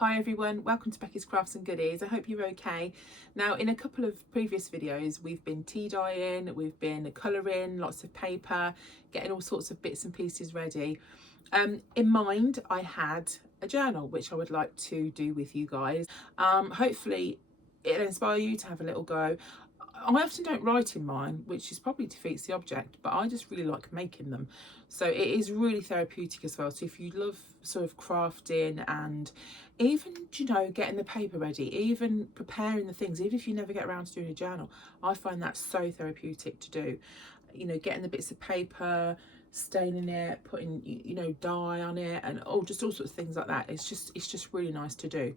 Hi everyone, welcome to Becky's Crafts and Goodies. I hope you're okay. Now, in a couple of previous videos, we've been tea dyeing, we've been colouring, lots of paper, getting all sorts of bits and pieces ready. In mind, I had a journal, which I would like to do with you guys. Hopefully it'll inspire you to have a little go. I often don't write in mine, which is probably defeats the object, but I just really like making them. So it is really therapeutic as well. So if you love sort of crafting and even, you know, getting the paper ready, even preparing the things, even if you never get around to doing a journal, I find that so therapeutic to do. You know, getting the bits of paper, staining it, putting, you know, dye on it, and just all sorts of things like that. It's just really nice to do.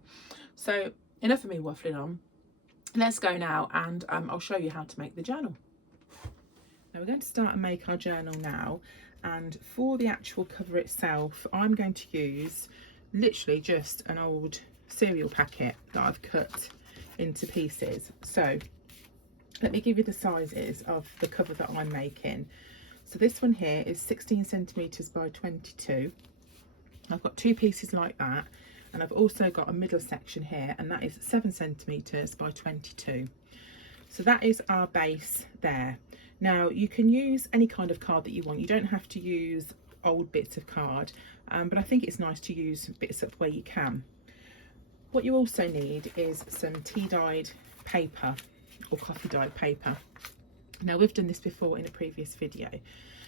So enough of me waffling on. Let's go now, and I'll show you how to make the journal. Now we're going to start and make our journal now, and for the actual cover itself, I'm going to use literally just an old cereal packet that I've cut into pieces. So let me give you the sizes of the cover that I'm making. So this one here is 16 centimeters by 22. I've got two pieces like that. And I've also got a middle section here, and that is 7 centimeters by 22. So that is our base there. Now you can use any kind of card that you want. You don't have to use old bits of card, but I think it's nice to use bits up where you can. What you also need is some tea dyed paper or coffee dyed paper. Now we've done this before in a previous video.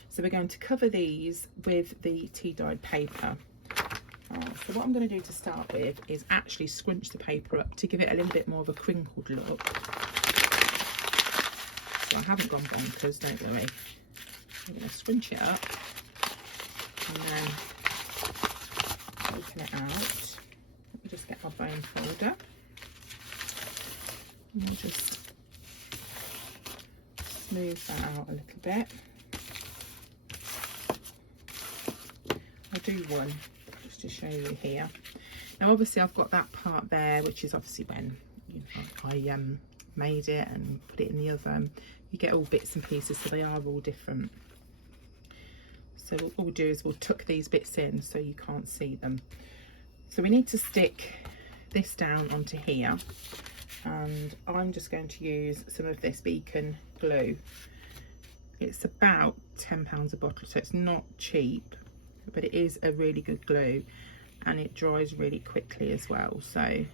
So we're going to cover these with the tea dyed paper. So what I'm going to do to start with is actually scrunch the paper up to give it a little bit more of a crinkled look. So I haven't gone bonkers, don't worry. I'm going to scrunch it up and then open it out. Let me just get my bone folder. And I'll just smooth that out a little bit. I'll do one to show you here. Now obviously I've got that part there, which is obviously when I made it and put it in the oven. You get all bits and pieces, so they are all different. So what we'll do is we'll tuck these bits in so you can't see them. So we need to stick this down onto here, and I'm just going to use some of this beacon glue. It's about £10 a bottle, so it's not cheap, but it is a really good glue and it dries really quickly as well. So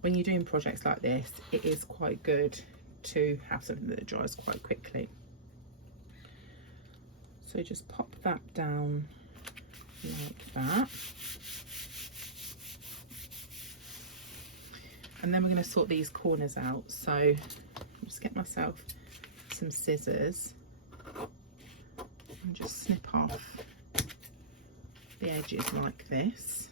when you're doing projects like this, it is quite good to have something that dries quite quickly. So just pop that down like that. And then we're going to sort these corners out. So I'll just get myself some scissors and just snip off the edges like this.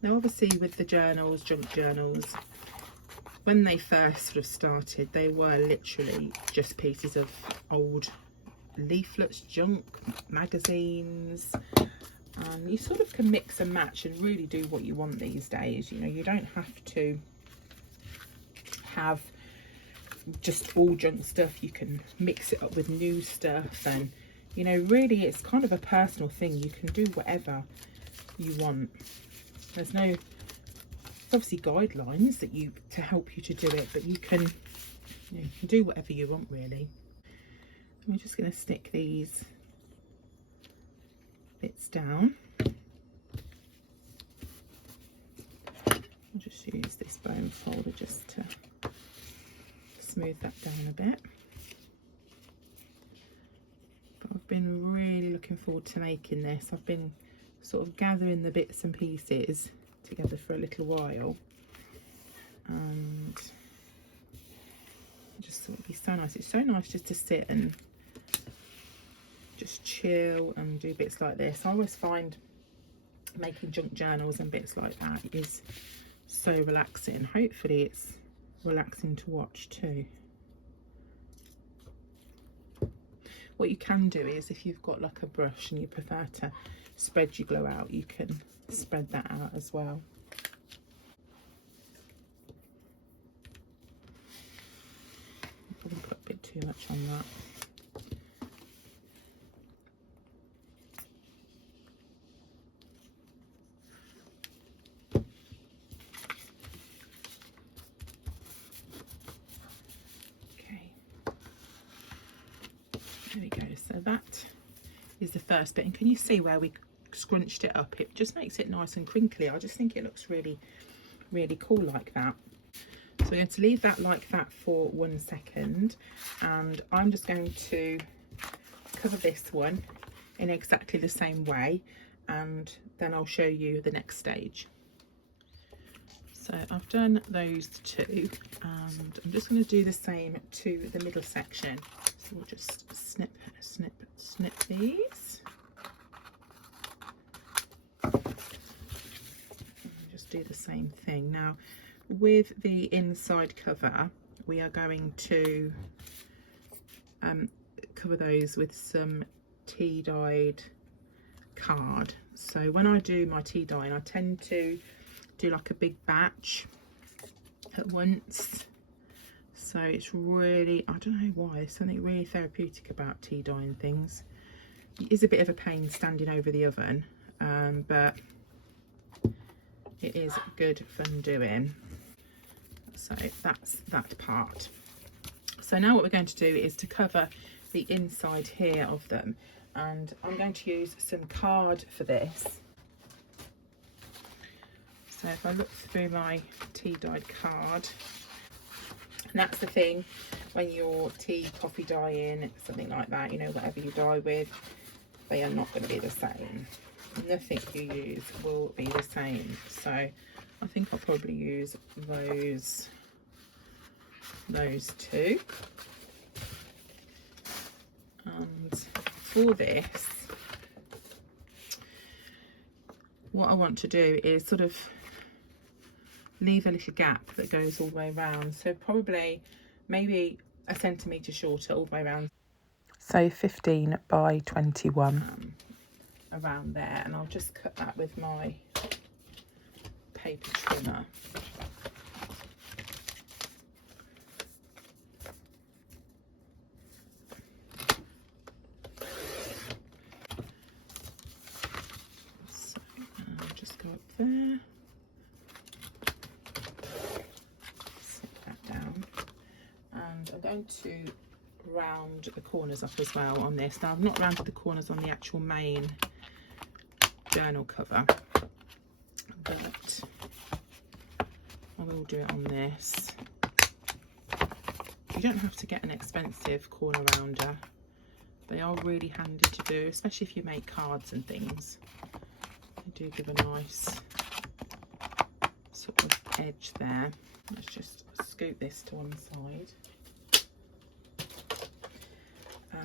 Now obviously with the journals, junk journals, when they first sort of started, they were literally just pieces of old leaflets, junk, magazines, and you sort of can mix and match and really do what you want these days. You know, you don't have to have just all junk stuff. You can mix it up with new stuff, and you know, really it's kind of a personal thing. You can do whatever you want. There's no obviously guidelines that to help you to do it, but you can do whatever you want really. I'm just going to stick these bits down. I'll just use this bone folder just to smooth that down a bit. But I've been really looking forward to making this. I've been sort of gathering the bits and pieces together for a little while, and I just thought it'd be so nice. It's so nice just to sit and just chill and do bits like this. I always find making junk journals and bits like that is so relaxing. Hopefully it's relaxing to watch too. What you can do is, if you've got like a brush and you prefer to spread your glue out, you can spread that out as well. I'm going to put a bit too much on that. So that is the first bit, and can you see where we scrunched it up? It just makes it nice and crinkly. I just think it looks really cool like that. So we're going to leave that like that for 1 second, and I'm just going to cover this one in exactly the same way, and then I'll show you the next stage. So I've done those two, and I'm just going to do the same to the middle section. So we'll just snip these. And just do the same thing. Now with the inside cover, we are going to cover those with some tea dyed card. So when I do my tea dyeing, I tend to do like a big batch at once. So it's really, I don't know why, there's something really therapeutic about tea dyeing things. It is a bit of a pain standing over the oven, but it is good fun doing. So that's that part. So now what we're going to do is to cover the inside here of them, and I'm going to use some card for this. So if I look through my tea dyed card, and that's the thing when you're tea, coffee dyeing, something like that, you know, whatever you dye with, they are not going to be the same. Nothing you use will be the same. So I think I'll probably use those two. And for this, what I want to do is sort of leave a little gap that goes all the way around. So probably maybe a centimetre shorter all the way around. So 15 by 21. Around there, and I'll just cut that with my paper trimmer. So I'll just go up there, set that down, and I'm going to round the corners up as well on this. Now I've not rounded the corners on the actual main journal cover, but I will do it on this. You don't have to get an expensive corner rounder. They are really handy to do, especially if you make cards and things. They do give a nice sort of edge there. Let's just scoot this to one side.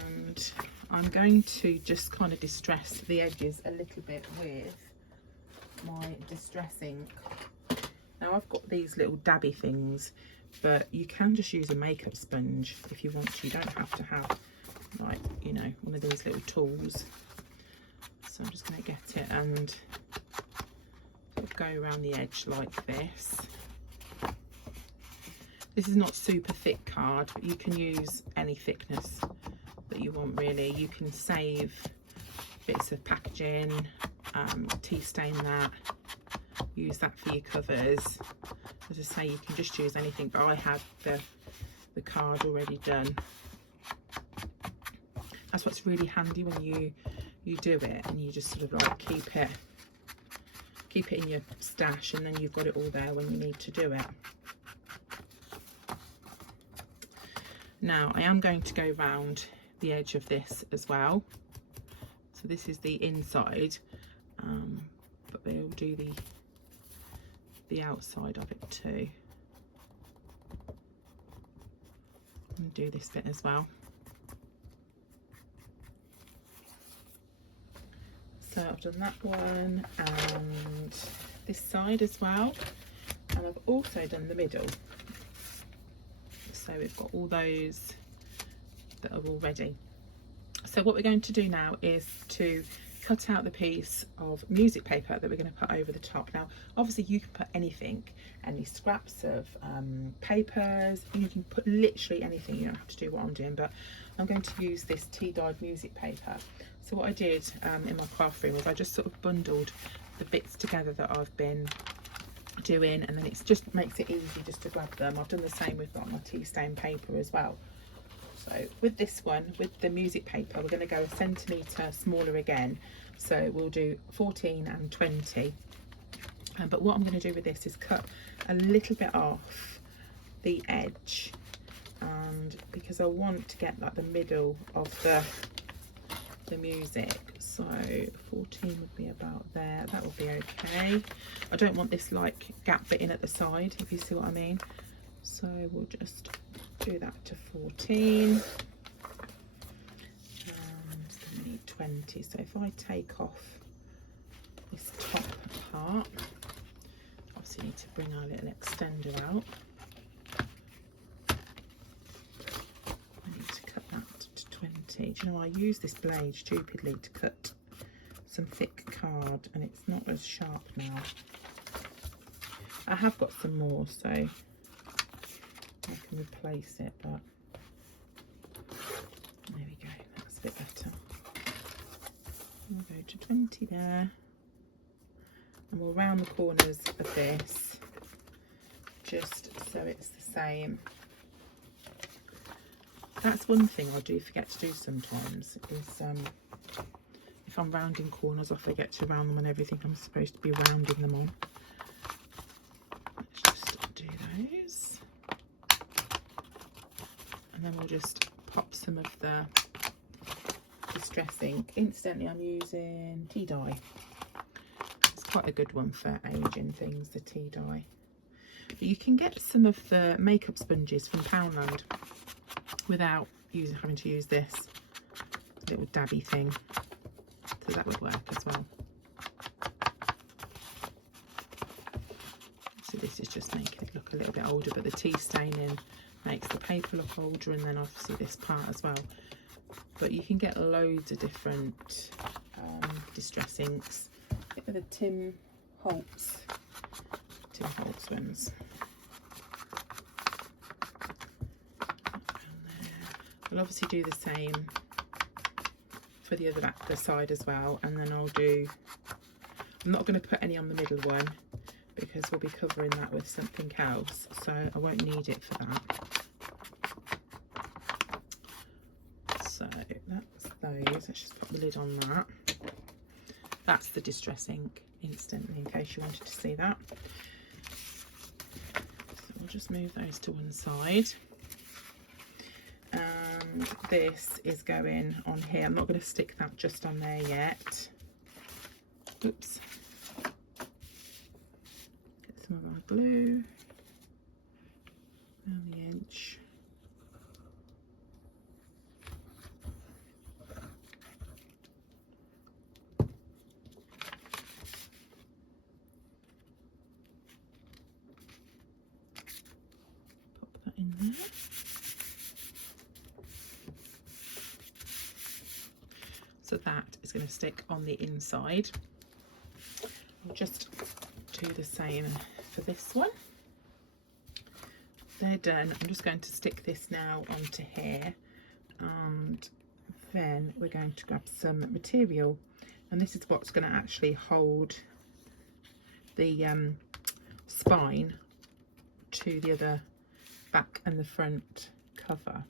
And I'm going to just kind of distress the edges a little bit with my distressing. Now I've got these little dabby things, but you can just use a makeup sponge if you want to. You don't have to have, like, you know, one of these little tools. So I'm just going to get it and sort of go around the edge like this. This is not super thick card, but you can use any thickness that you want really. You can save bits of packaging, tea stain that, use that for your covers. As I say, you can just use anything, but I had the card already done. That's what's really handy when you do it, and you just sort of like keep it in your stash, and then you've got it all there when you need to do it. Now I am going to go round the edge of this as well. So this is the inside, but they'll do the outside of it too. And do this bit as well. So I've done that one and this side as well, and I've also done the middle. So we've got all those that are all ready. So what we're going to do now is to cut out the piece of music paper that we're going to put over the top. Now obviously you can put anything, any scraps of papers, you can put literally anything. You don't have to do what I'm doing, but I'm going to use this tea dyed music paper. So what I did in my craft room was I just sort of bundled the bits together that I've been doing, and then it just makes it easy just to grab them. I've done the same with my tea stain paper as well. So with this one, with the music paper, we're going to go 1 centimetre smaller again. So we'll do 14 and 20. But what I'm going to do with this is cut a little bit off the edge, and because I want to get like the middle of the music, so 14 would be about there. That will be okay. I don't want this like gap bit in at the side, if you see what I mean. So we'll just do that to 14, and then we need 20. So if I take off this top part, obviously need to bring our little extender out. I need to cut that to 20. Do you know, I use this blade stupidly to cut some thick card, and it's not as sharp now. I have got some more, so I can replace it, but there we go, that's a bit better. We'll go to 20 there, and we'll round the corners of this just so it's the same. That's one thing I do forget to do sometimes, is if I'm rounding corners, I forget to round them on everything I'm supposed to be rounding them on. Let's just do those, and then we'll just pop some of the Distress ink. Incidentally, I'm using tea dye. It's quite a good one for aging things, the tea dye. But you can get some of the makeup sponges from Poundland without having to use this little dabby thing, so that would work as well. So this is just making it look a little bit older, but the tea staining makes the paper look older, and then obviously this part as well. But you can get loads of different Distress inks. I think they're the Tim Holtz ones. I'll obviously do the same for the other back, the side as well, and then I'm not going to put any on the middle one because we'll be covering that with something else, so I won't need it for that. So that's those. Let's just put the lid on that. That's the Distress ink, instantly, in case you wanted to see that. So we'll just move those to one side. And this is going on here. I'm not going to stick that just on there yet. Oops. Get some of our glue around the edge. Pop that in there. So that is going to stick on the inside. I'll just do the same for this one. They're done. I'm just going to stick this now onto here, and then we're going to grab some material, and this is what's going to actually hold the spine to the other back and the front cover.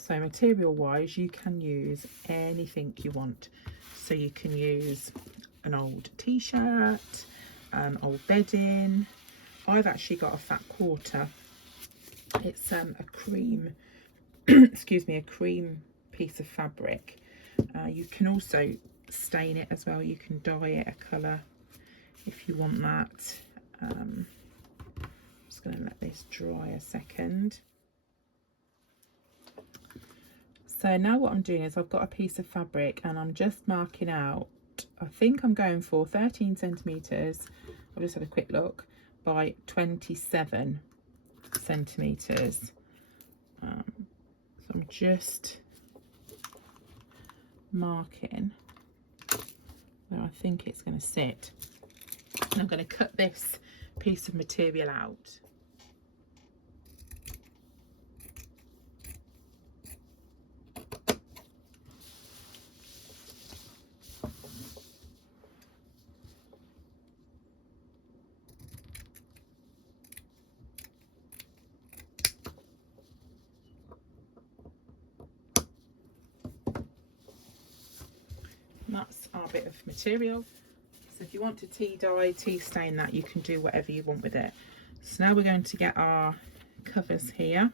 So material wise, you can use anything you want. So you can use an old t-shirt, old bedding. I've actually got a fat quarter. It's a cream, excuse me, a cream piece of fabric. You can also stain it as well. You can dye it a colour if you want that. I'm just going to let this dry a second. So now what I'm doing is I've got a piece of fabric and I'm just marking out, I think I'm going for 13 centimetres, I've just had a quick look, by 27 centimetres. So I'm just marking where I think it's going to sit. And I'm going to cut this piece of material out. our bit of material. So if you want to tea dye, tea stain that, you can do whatever you want with it. So now we're going to get our covers here,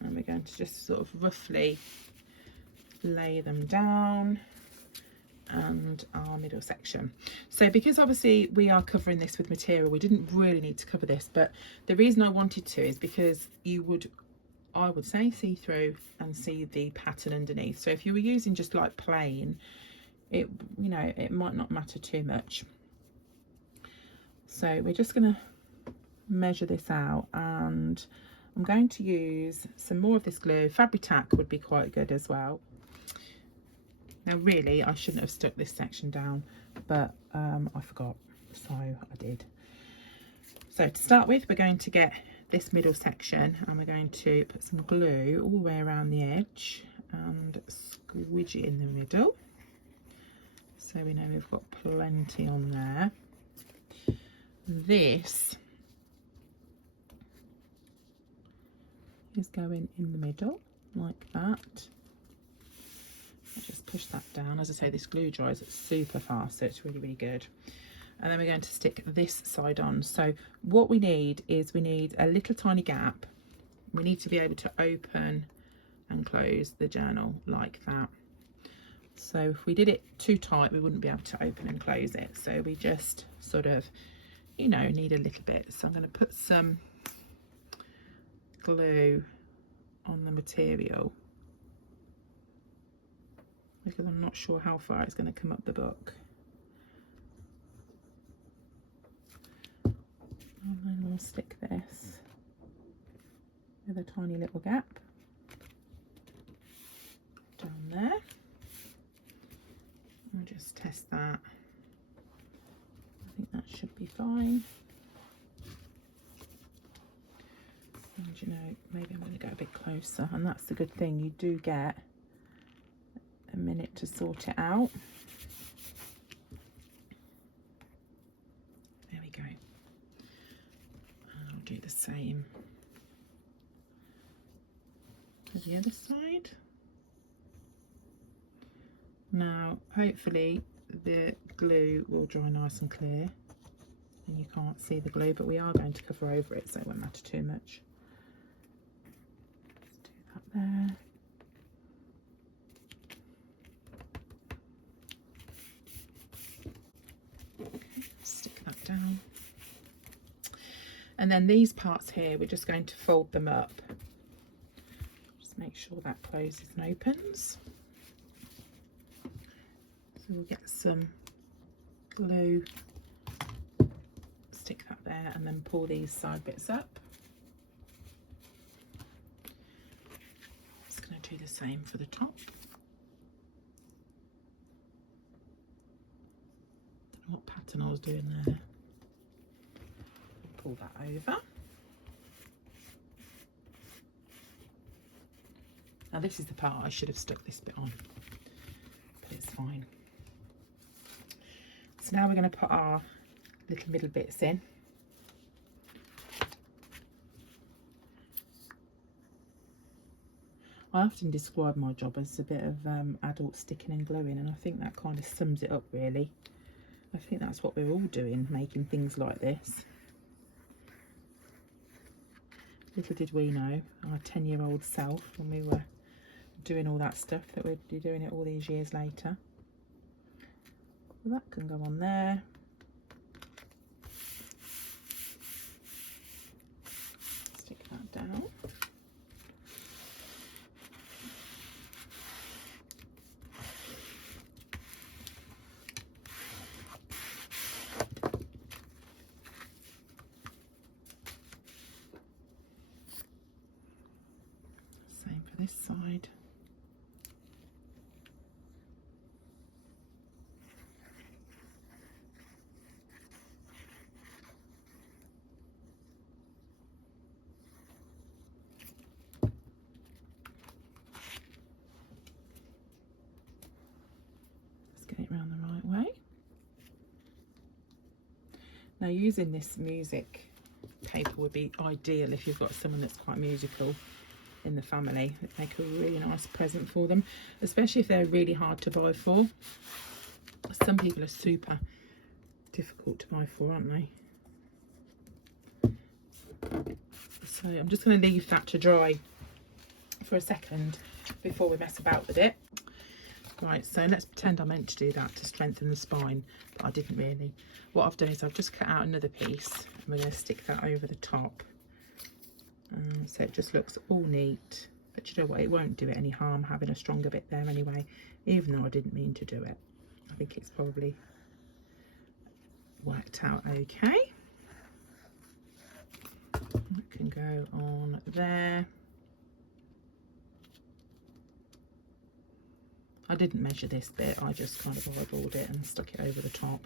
and we're going to just sort of roughly lay them down, and our middle section. So because obviously we are covering this with material, we didn't really need to cover this, but the reason I wanted to is because you would, I would say, see through and see the pattern underneath. So if you were using just like plain, it, you know, it might not matter too much. So we're just going to measure this out, and I'm going to use some more of this glue. Fabri-Tac would be quite good as well. Now really I shouldn't have stuck this section down, but I forgot, so I did. So to start with, we're going to get this middle section, and we're going to put some glue all the way around the edge and squidge it in the middle, so we know we've got plenty on there. This is going in the middle like that. I'll just push that down. As I say, this glue dries super fast, so it's really, really good. And then we're going to stick this side on. So what we need is, we need a little tiny gap. We need to be able to open and close the journal like that. So if we did it too tight, we wouldn't be able to open and close it. So we just sort of, you know, need a little bit. So I'm going to put some glue on the material, because I'm not sure how far it's going to come up the book. And then we'll stick this with a tiny little gap down there. I'll just test that. I think that should be fine. And you know, maybe I'm going to go a bit closer, and that's the good thing, you do get a minute to sort it out. There we go. And I'll do the same for the other side. Now hopefully the glue will dry nice and clear and you can't see the glue, but we are going to cover over it, so it won't matter too much. Let's do that there. Stick that down, and then these parts here, we're just going to fold them up. Just make sure that closes and opens. So we'll get some glue, stick that there, and then pull these side bits up. Just going to do the same for the top. What pattern I was doing there. Pull that over. Now this is the part I should have stuck this bit on, but it's fine. So now we're going to put our little middle bits in. I often describe my job as a bit of adult sticking and gluing, and I think that kind of sums it up really. I think that's what we're all doing, making things like this. Little did we know, our 10-year-old self, when we were doing all that stuff, that we'd be doing it all these years later. So that can go on there. Stick that down. Same for this side. Let's get it round the right way. Now using this music paper would be ideal if you've got someone that's quite musical. in the family. It'd make a really nice present for them, especially if they're really hard to buy for. Some people are super difficult to buy for, aren't they? So I'm just going to leave that to dry for a second before we mess about with it. Right, so let's pretend I meant to do that to strengthen the spine, but I didn't really. What I've done is I've just cut out another piece and we're going to stick that over the top. So it just looks all neat. But you know what, it won't do it any harm having a stronger bit there anyway, even though I didn't mean to do it. I think it's probably worked out okay. It can go on there. I didn't measure this bit, I just kind of eyeballed it and stuck it over the top.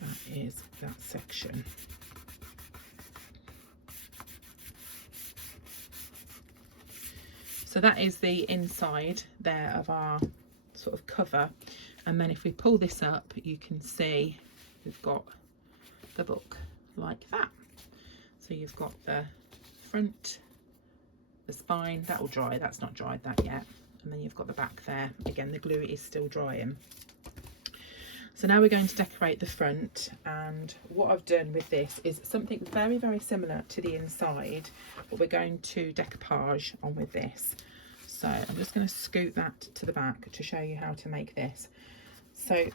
That is that section. So that is the inside there of our sort of cover. And then if we pull this up, you can see we've got the book like that. So you've got the front, the spine, that will dry, that's not dried that yet. And then you've got the back there. Again, the glue is still drying. So now we're going to decorate the front, and what I've done with this is something very, very similar to the inside, but we're going to decoupage on with this. So I'm just going to scoot that to the back to show you how to make this. So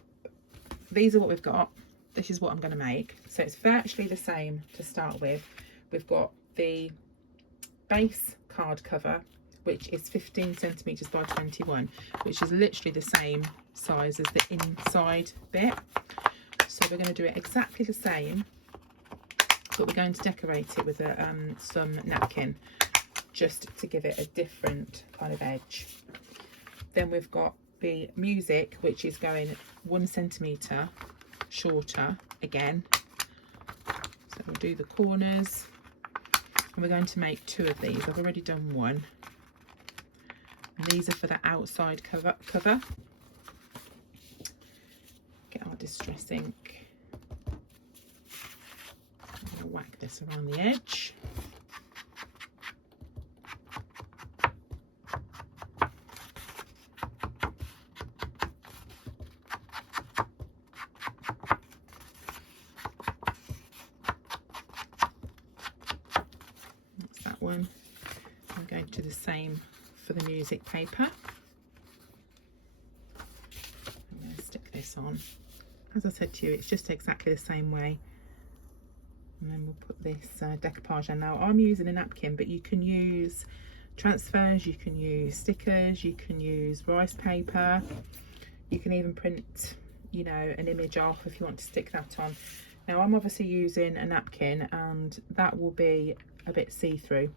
these are what we've got. This is what I'm going to make. So it's virtually the same to start with. We've got the base card cover, which is 15 centimeters by 21, which is literally the same size as the inside bit. So we're going to do it exactly the same, but we're going to decorate it with some napkin, just to give it a different kind of edge. Then we've got the music, which is going 1 centimeter shorter again. So we'll do the corners, and we're going to make 2 of these. I've already done one. And these are for the outside cover. Get our distress ink. I'm going to whack this around the edge. That's that one. I'm going to do the same for the music paper. I'm going to stick this on. As I said to you, it's just exactly the same way. And then we'll put this decoupage on. Now I'm using a napkin, but you can use transfers, you can use stickers, you can use rice paper, you can even print, you know, an image off if you want to stick that on. Now I'm obviously using a napkin, and that will be a bit see-through,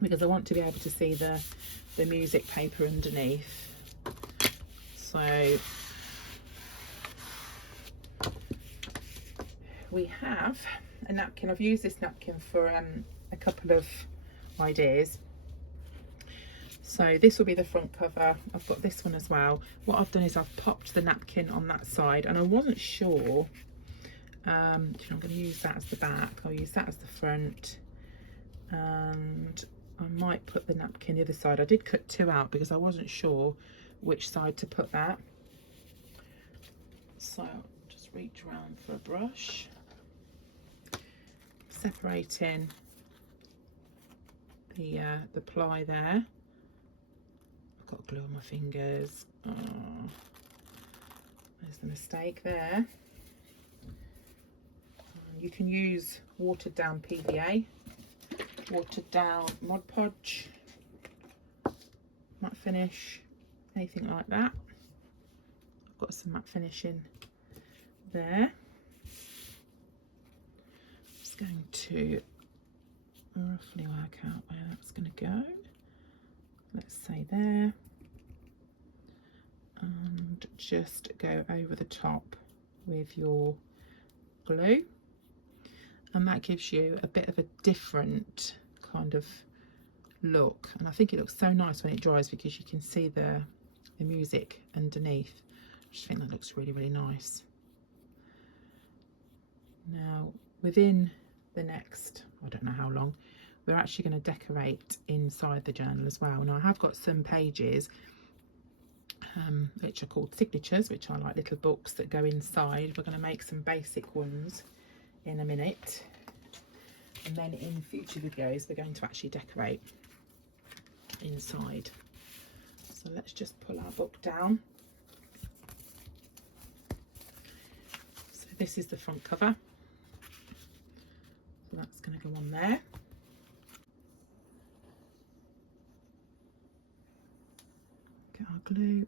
because I want to be able to see the music paper underneath. So we have a napkin. I've used this napkin for a couple of ideas. So this will be the front cover. I've got this one as well. What I've done is I've popped the napkin on that side, and I wasn't sure. I'm going to use that as the back. I'll use that as the front, and I might put the napkin the other side. I did cut 2 out because I wasn't sure which side to put that. So I'll just reach around for a brush, separating the ply there. I've got glue on my fingers. Oh, there's the mistake there. You can use watered down PVA, watered down Mod Podge, matte finish, anything like that. I've got some matte finishing there. Just going to roughly work out where that's going to go. Let's say there, and just go over the top with your glue. And that gives you a bit of a different kind of look, and I think it looks so nice when it dries because you can see the music underneath. I just think that looks really, really nice. Now within the next, I don't know how long, we're actually going to decorate inside the journal as well. Now I have got some pages which are called signatures, which are like little books that go inside. We're going to make some basic ones in a minute, and then in future videos we're going to actually decorate inside. So let's just pull our book down. So this is the front cover, so that's going to go on there. Get our glue.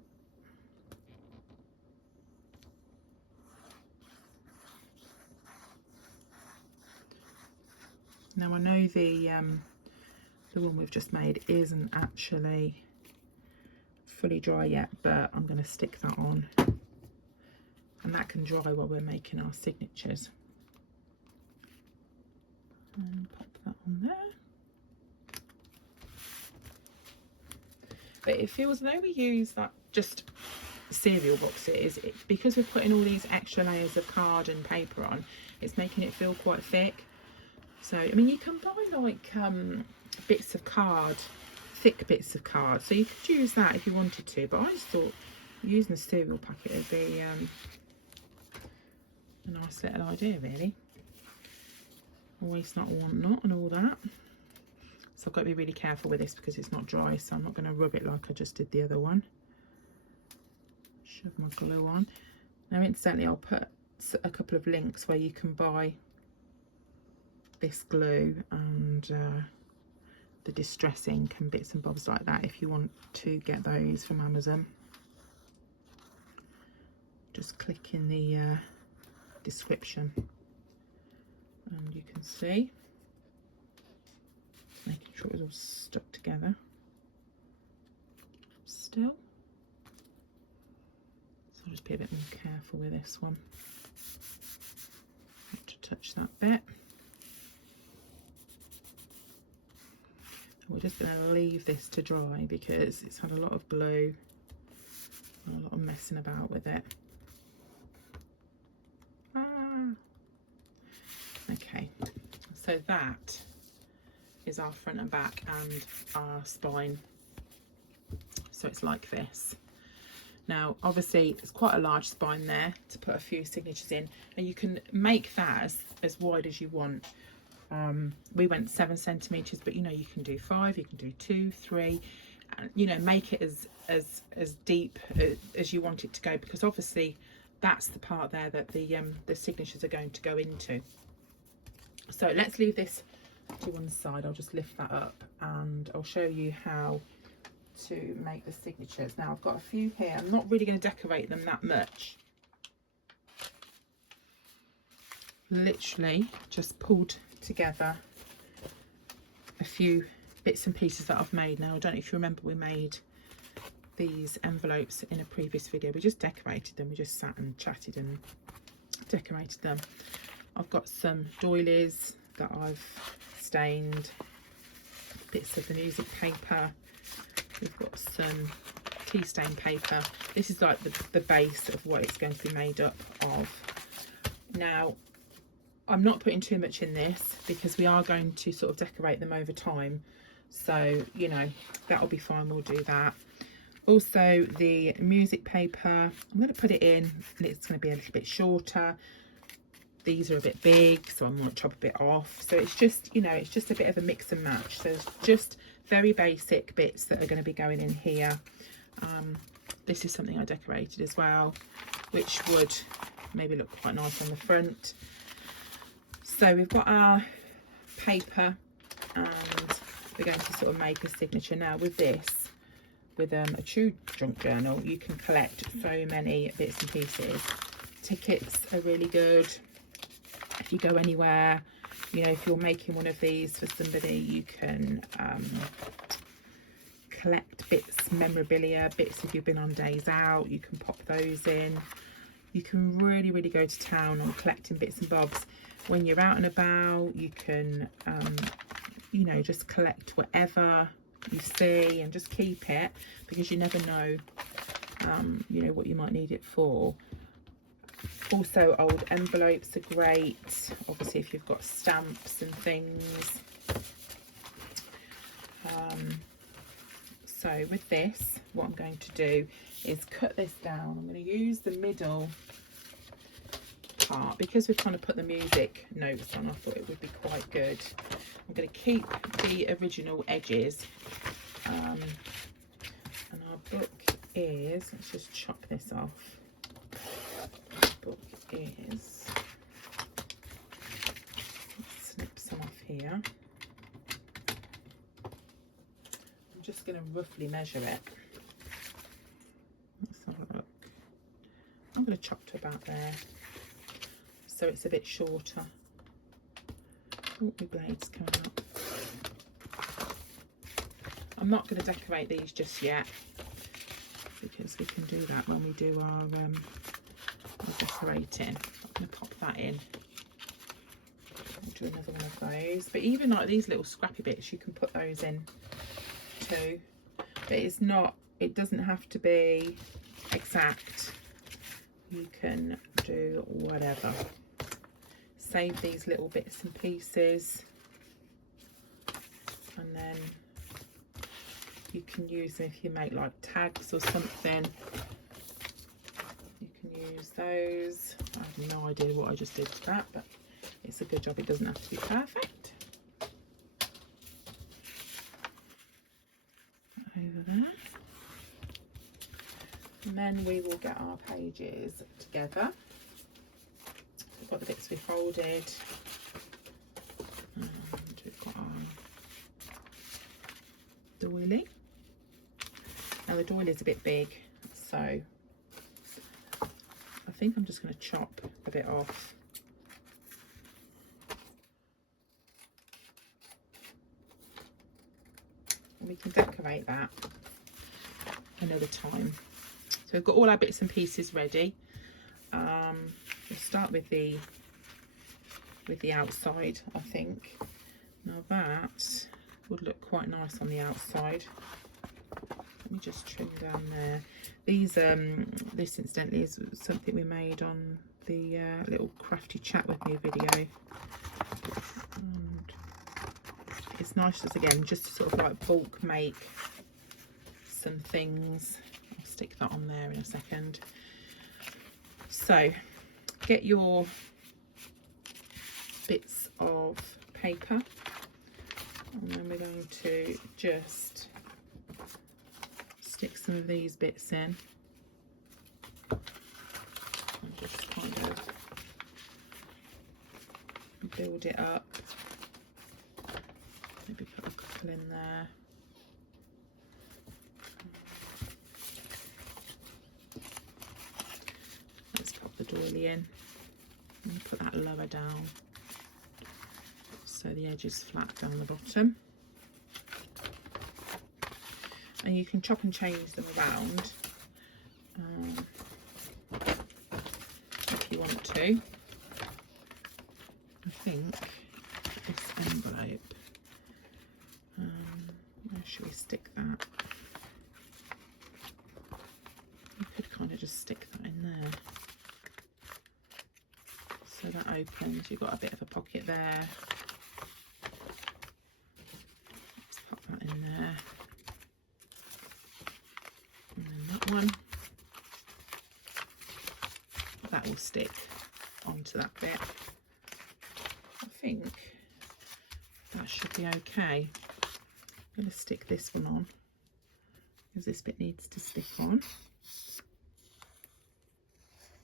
Now I know the one we've just made isn't actually fully dry yet, but I'm going to stick that on, and that can dry while we're making our signatures. And pop that on there. But it feels, though we use that just cereal boxes, because we're putting all these extra layers of card and paper on, it's making it feel quite thick. So I mean, you can buy like bits of card, thick bits of card, so you could use that if you wanted to, but I just thought using a cereal packet would be a nice little idea, really. Always not want not and all that. So I've got to be really careful with this because it's not dry, so I'm not going to rub it like I just did the other one. Shove my glue on. Now incidentally, I'll put a couple of links where you can buy this glue and the distress ink and bits and bobs like that if you want to get those from Amazon. Just click in the description and you can see. Making sure it's all stuck together still. So I'll just be a bit more careful with this one, not to touch that bit. We're just going to leave this to dry because it's had a lot of glue and a lot of messing about with it. Okay, so that is our front and back and our spine. So it's like this. Now obviously it's quite a large spine there to put a few signatures in, and you can make that as wide as you want. We went 7 centimeters, but you know, you can do 5, you can do 2, 3, and you know, make it as deep as you want it to go, because obviously that's the part there that the signatures are going to go into. So let's leave this to one side. I'll just lift that up and I'll show you how to make the signatures. Now I've got a few here. I'm not really going to decorate them that much. Literally just pulled together a few bits and pieces that I've made. Now I don't know if you remember, we made these envelopes in a previous video. We just decorated them. We just sat and chatted and decorated them. I've got some doilies that I've stained, bits of the music paper. We've got some tea stain paper. This is like the base of what it's going to be made up of. Now I'm not putting too much in this because we are going to sort of decorate them over time, so you know, that'll be fine, we'll do that. Also the music paper, I'm going to put it in and it's going to be a little bit shorter. These are a bit big, so I'm going to chop a bit off. So it's just, you know, it's just a bit of a mix and match. So it's just very basic bits that are going to be going in here. This is something I decorated as well, which would maybe look quite nice on the front. So we've got our paper and we're going to sort of make a signature. Now with this, with a true junk journal, you can collect so many bits and pieces. Tickets are really good. If you go anywhere, you know, if you're making one of these for somebody, you can collect bits, memorabilia, bits if you've been on days out, you can pop those in. You can really, really go to town on collecting bits and bobs. When you're out and about, you can, you know, just collect whatever you see and just keep it, because you never know, you know, what you might need it for. Also, old envelopes are great, obviously, if you've got stamps and things. So with this, what I'm going to do is cut this down. I'm going to use the middle part because we've kind of put the music notes on. I thought it would be quite good. I'm going to keep the original edges, and our book is, let's just chop this off. Our book is, let's snip some off here. I'm just going to roughly measure it. Let's have a look. I'm going to chop to about there, so it's a bit shorter. Oh, my blade's coming up. I'm not going to decorate these just yet because we can do that when we do our decorating. I'm going to pop that in. I'll do another one of those. But even like these little scrappy bits, you can put those in too. But it's not, it doesn't have to be exact. You can do whatever. Save these little bits and pieces, and then you can use them if you make like tags or something. You can use those. I have no idea what I just did to that, but it's a good job. It doesn't have to be perfect. Over there. And then we will get our pages together. We've got the bits we folded, and we've got our doily. Now the doily is a bit big, so I think I'm just going to chop a bit off. And we can decorate that another time. So we've got all our bits and pieces ready. We'll start with the outside, I think. Now that would look quite nice on the outside. Let me just trim down there. These this incidentally is something we made on the little Crafty Chat with me video. And it's nice just again just to sort of like bulk make some things. I'll stick that on there in a second. So get your bits of paper, and then we're going to just stick some of these bits in and just kind of build it up. Maybe put a couple in there. Let's pop the doily in and put that lower down so the edge is flat down the bottom. And you can chop and change them around if you want to. I think this envelope, where should we stick that? You could kind of just stick that in there. So that opens, you've got a bit of a pocket there. Let's pop that in there. And then that one. That will stick onto that bit. I think that should be okay. I'm going to stick this one on because this bit needs to stick on.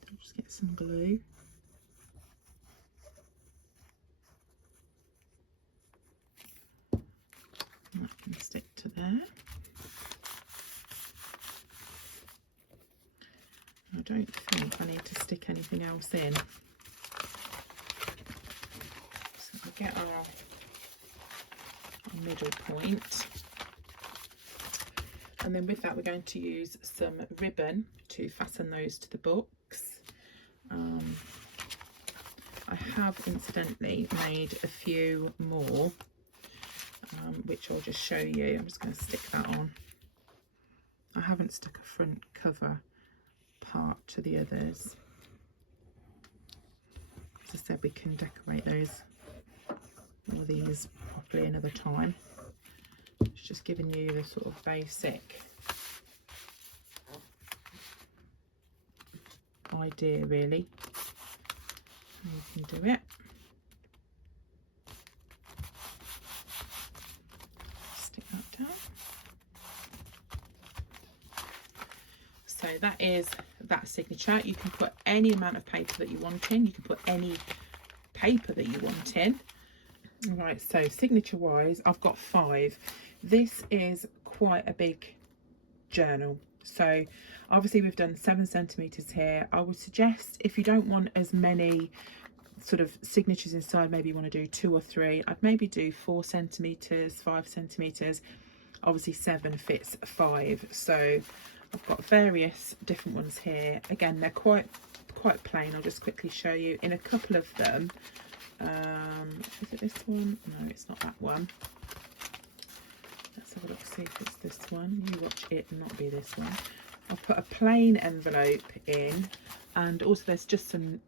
I'll just get some glue. That can stick to there. I don't think I need to stick anything else in. So we'll get our middle point. And then with that we're going to use some ribbon to fasten those to the books. I have incidentally made a few more, which I'll just show you. I'm just going to stick that on. I haven't stuck a front cover part to the others. As I said, we can decorate those or these properly another time. Let's just giving you the sort of basic idea really. You can do it. Stick that down. So that is that signature. You can put any amount of paper that you want in. You can put any paper that you want in. Right, so signature wise, I've got 5. This is quite a big journal. So obviously we've done 7 centimeters here. I would suggest, if you don't want as many sort of signatures inside, maybe you want to do 2 or 3, I'd maybe do 4 centimeters, 5 centimeters. Obviously 7 fits 5. So I've got various different ones here. Again, they're quite plain. I'll just quickly show you. In a couple of them, is it this one? No, it's not that one. Let's have a look, see if it's this one. You watch it not be this one. I'll put a plain envelope in, and also there's just some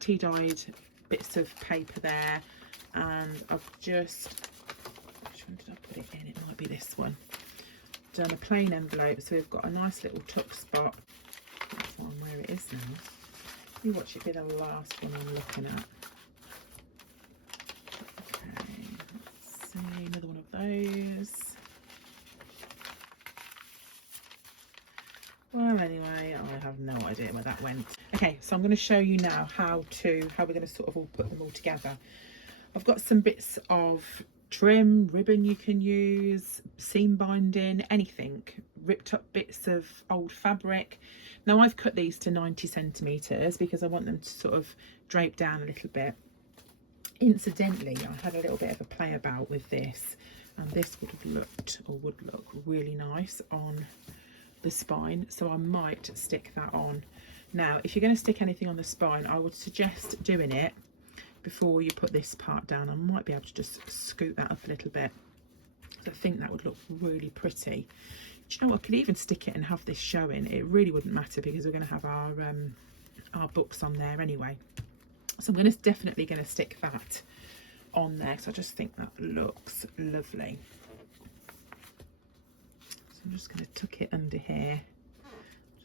tea dyed bits of paper there, and I've just, which one did I put it in? It might be this one. Done a plain envelope, so we've got a nice little tuck spot. That's one where it is now. You watch it be the last one I'm looking at. Okay, let's see, another one of those. Well, anyway, I have no idea where that went. Okay, so I'm going to show you now how we're going to sort of all put them all together. I've got some bits of trim, ribbon you can use, seam binding, anything, ripped up bits of old fabric. Now I've cut these to 90 centimeters because I want them to sort of drape down a little bit. Incidentally, I had a little bit of a play about with this, and this would look really nice on the spine, so I might stick that on. Now if you're going to stick anything on the spine, I would suggest doing it before you put this part down. I might be able to just scoot that up a little bit. I think that would look really pretty. Do you know what, I could even stick it and have this showing. It really wouldn't matter because we're going to have our books on there anyway. So I'm definitely going to stick that on there, so I just think that looks lovely. So I'm just going to tuck it under here.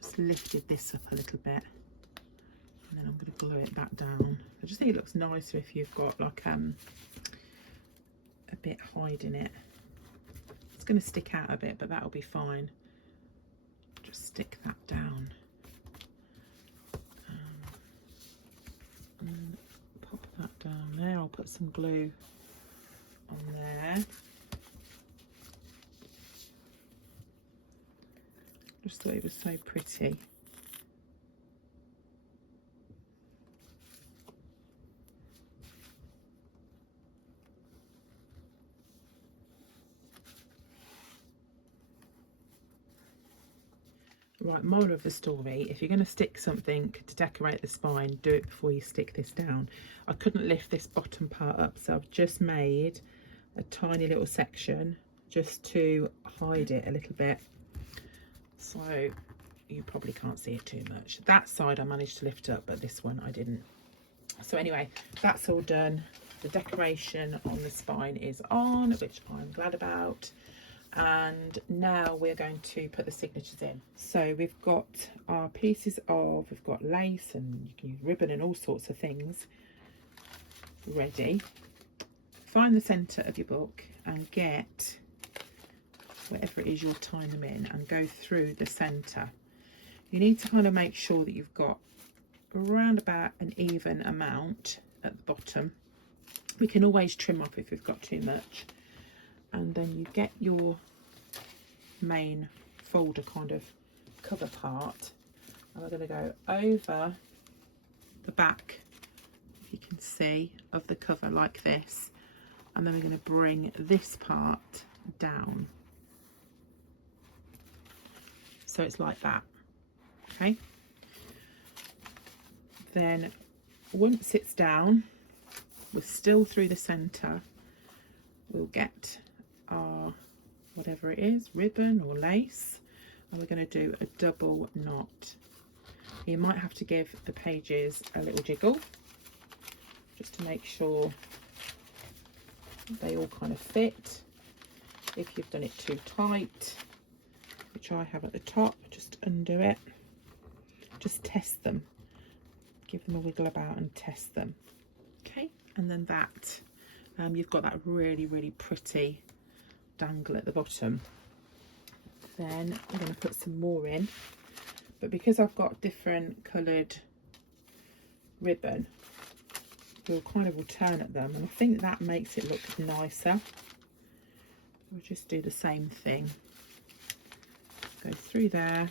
Just lifted this up a little bit, and then I'm going to glue it back down. I just think it looks nicer if you've got like a bit hiding it. It's going to stick out a bit, but that'll be fine. Just stick that down. And pop that down there. I'll put some glue on there. Just thought it was so pretty. Right, moral of the story, if you're going to stick something to decorate the spine, do it before you stick this down. I couldn't lift this bottom part up, so I've just made a tiny little section just to hide it a little bit, so you probably can't see it too much. That side I managed to lift up, but this one I didn't. So anyway, that's all done. The decoration on the spine is on, which I'm glad about. And now we're going to put the signatures in. So we've got our pieces of, we've got lace, and you can use ribbon and all sorts of things ready. Find the centre of your book and get whatever it is you're tying them in, and go through the centre. You need to kind of make sure that you've got around about an even amount at the bottom. We can always trim off if we've got too much. And then you get your main folder kind of cover part, and we're going to go over the back, if you can see, of the cover like this, and then we're going to bring this part down, so it's like that. Okay, then once it's down, we're still through the center, we'll get our whatever it is, ribbon or lace, and we're going to do a double knot. You might have to give the pages a little jiggle just to make sure they all kind of fit. If you've done it too tight, which I have at the top, just undo it. Just test them. Give them a wiggle about and test them. Okay, and then that, you've got that really, really pretty dangle at the bottom. Then I'm going to put some more in, but because I've got different coloured ribbon, we'll kind of alternate them, and I think that makes it look nicer. We'll just do the same thing. Go through there.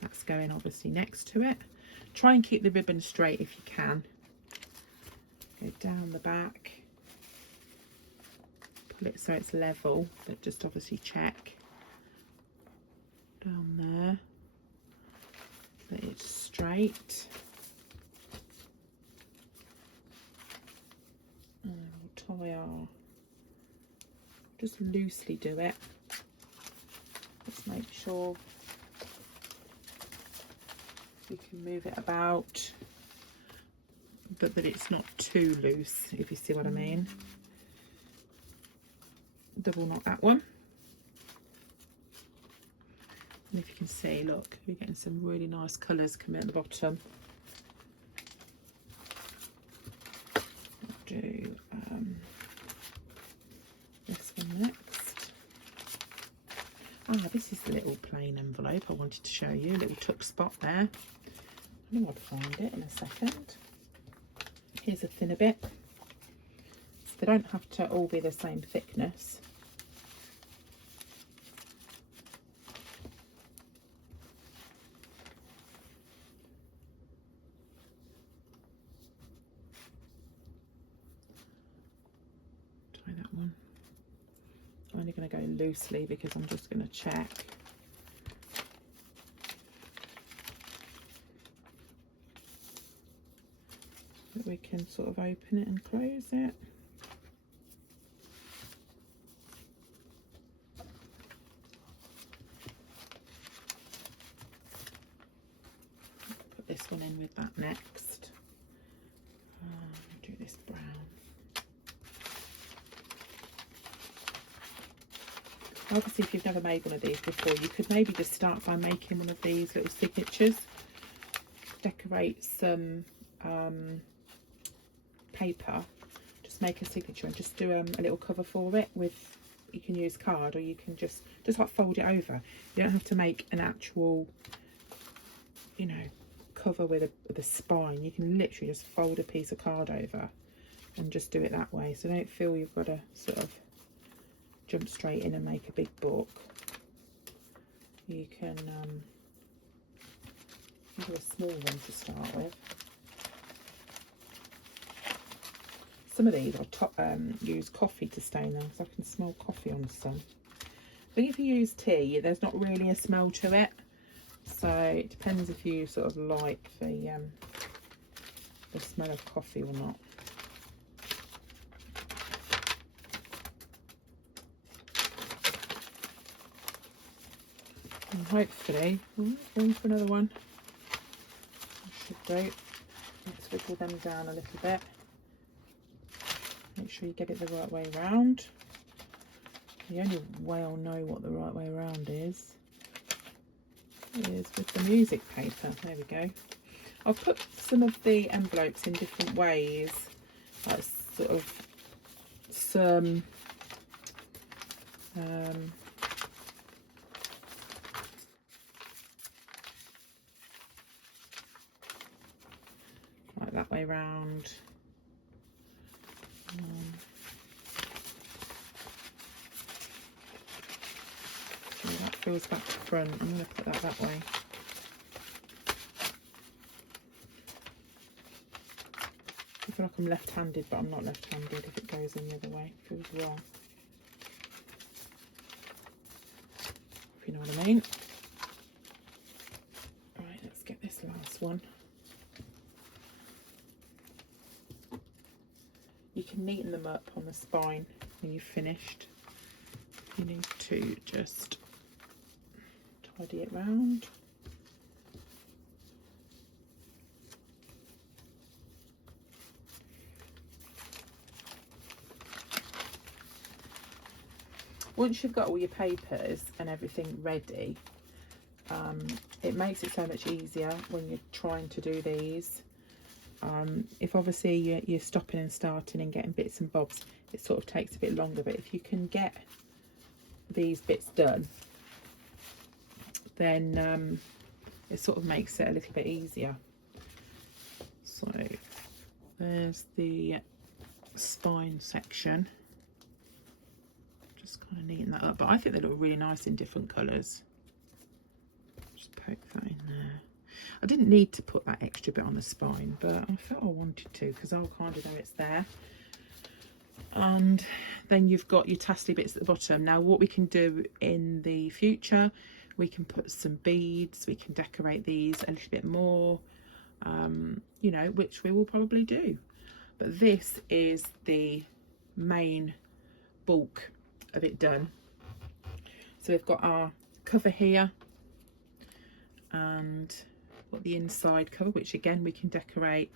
That's going obviously next to it. Try and keep the ribbon straight if you can. Go down the back. Pull it so it's level, but just obviously check. Down there. Let it straight. And we'll tie our, just loosely do it. Just make sure you can move it about, but that it's not too loose, if you see what I mean. Double knot that one. And if you can see, look, we're getting some really nice colours coming at the bottom. I'll do this one next. This is the little plain envelope I wanted to show you, a little tuck spot there. I know I'd find it in a second. Here's a thinner bit. So they don't have to all be the same thickness. Try that one. I'm only going to go loosely because I'm just going to check. That we can sort of open it and close it. Put this one in with that next. Do this brown. Obviously, if you've never made one of these before, you could maybe just start by making one of these little signatures. Decorate some paper, just make a signature and just do a little cover for it with, you can use card or you can just like fold it over. You don't have to make an actual, you know, cover with a spine. You can literally just fold a piece of card over and just do it that way, so don't feel you've got to sort of jump straight in and make a big book. You can do a small one to start with. Some of these I use coffee to stain them because I can smell coffee on some. I think if you use tea, there's not really a smell to it. So it depends if you sort of like the smell of coffee or not. And hopefully, going for another one. I should do. Let's wiggle them down a little bit. Make sure you get it the right way round. The only way I'll know what the right way round is with the music paper. There we go. I've put some of the envelopes in different ways, like sort of some like that way round. So that feels back to front. I'm going to put that way. I feel like I'm left-handed, but I'm not left-handed. If it goes in the other way, it feels wrong. If you know what I mean. Right, let's get this last one. You can neaten them up on the spine when you've finished. You need to just tidy it round. once you've got all your papers and everything ready, it makes it so much easier when you're trying to do these. If obviously you're stopping and starting and getting bits and bobs, it sort of takes a bit longer, but if you can get these bits done, then it sort of makes it a little bit easier. So there's the spine section. Just kind of neaten that up, but I think they look really nice in different colours. Just poke that in there. I didn't need to put that extra bit on the spine, but I felt I wanted to because I'll kind of know it's there. And then you've got your tassely bits at the bottom. Now what we can do in the future, we can put some beads, we can decorate these a little bit more, you know, which we will probably do. But this is the main bulk of it done. So we've got our cover here, and got the inside cover, which again we can decorate,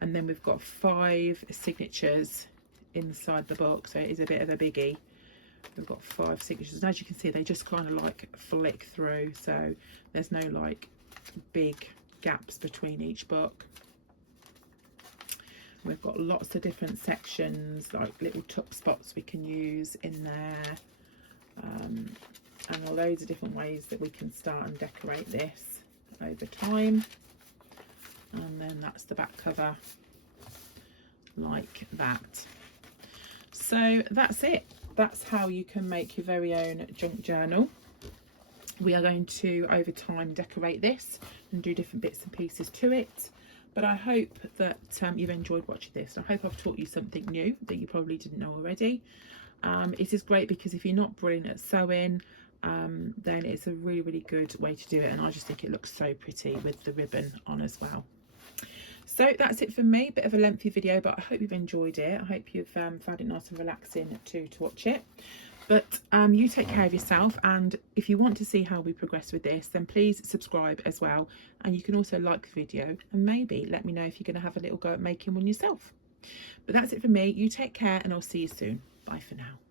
and then we've got 5 signatures inside the book, so it is a bit of a biggie. We've got 5 signatures, and as you can see, they just kind of like flick through, so there's no like big gaps between each book. We've got lots of different sections, like little tuck spots we can use in there, and loads of different ways that we can start and decorate this over time. And then that's the back cover, like that. So that's it. That's how you can make your very own junk journal. We are going to, over time, decorate this and do different bits and pieces to it. But I hope that you've enjoyed watching this. I hope I've taught you something new that you probably didn't know already. It is great because if you're not brilliant at sewing, then it's a really, really good way to do it. And I just think it looks so pretty with the ribbon on as well. So that's it for me. Bit of a lengthy video, but I hope you've enjoyed it. I hope you've found it nice and relaxing to watch it. But you take care of yourself, and if you want to see how we progress with this, then please subscribe as well, and you can also like the video and maybe let me know if you're going to have a little go at making one yourself. But that's it for me. You take care, and I'll see you soon. Bye for now.